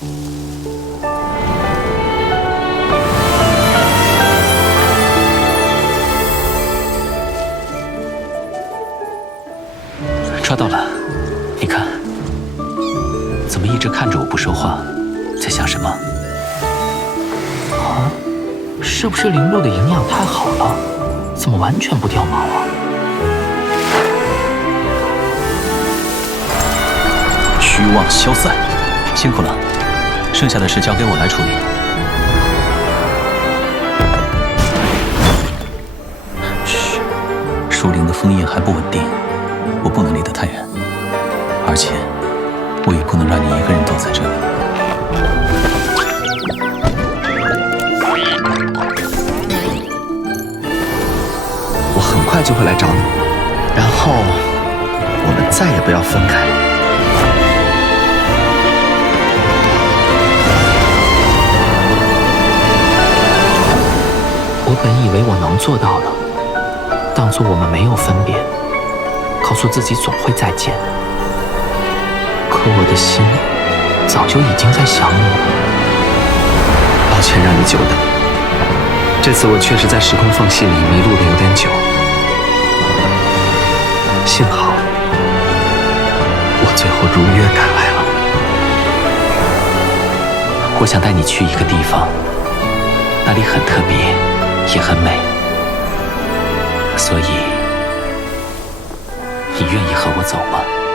抓到了，你看，怎么一直看着我不说话，在想什么？啊，是不是林鹿的营养太好了，怎么完全不掉毛啊？虚妄消散，辛苦了。剩下的事交给我来处理。嘘，树林的封印还不稳定，我不能离得太远，而且我也不能让你一个人躲在这里。我很快就会来找你，然后我们再也不要分开了。以为我能做到的，当做我们没有分别，告诉自己总会再见。可我的心早就已经在想你了。抱歉让你久等，这次我确实在时空缝隙里迷路的有点久，幸好我最后如约赶来了。我想带你去一个地方，那里很特别。也很美，所以你愿意和我走吗？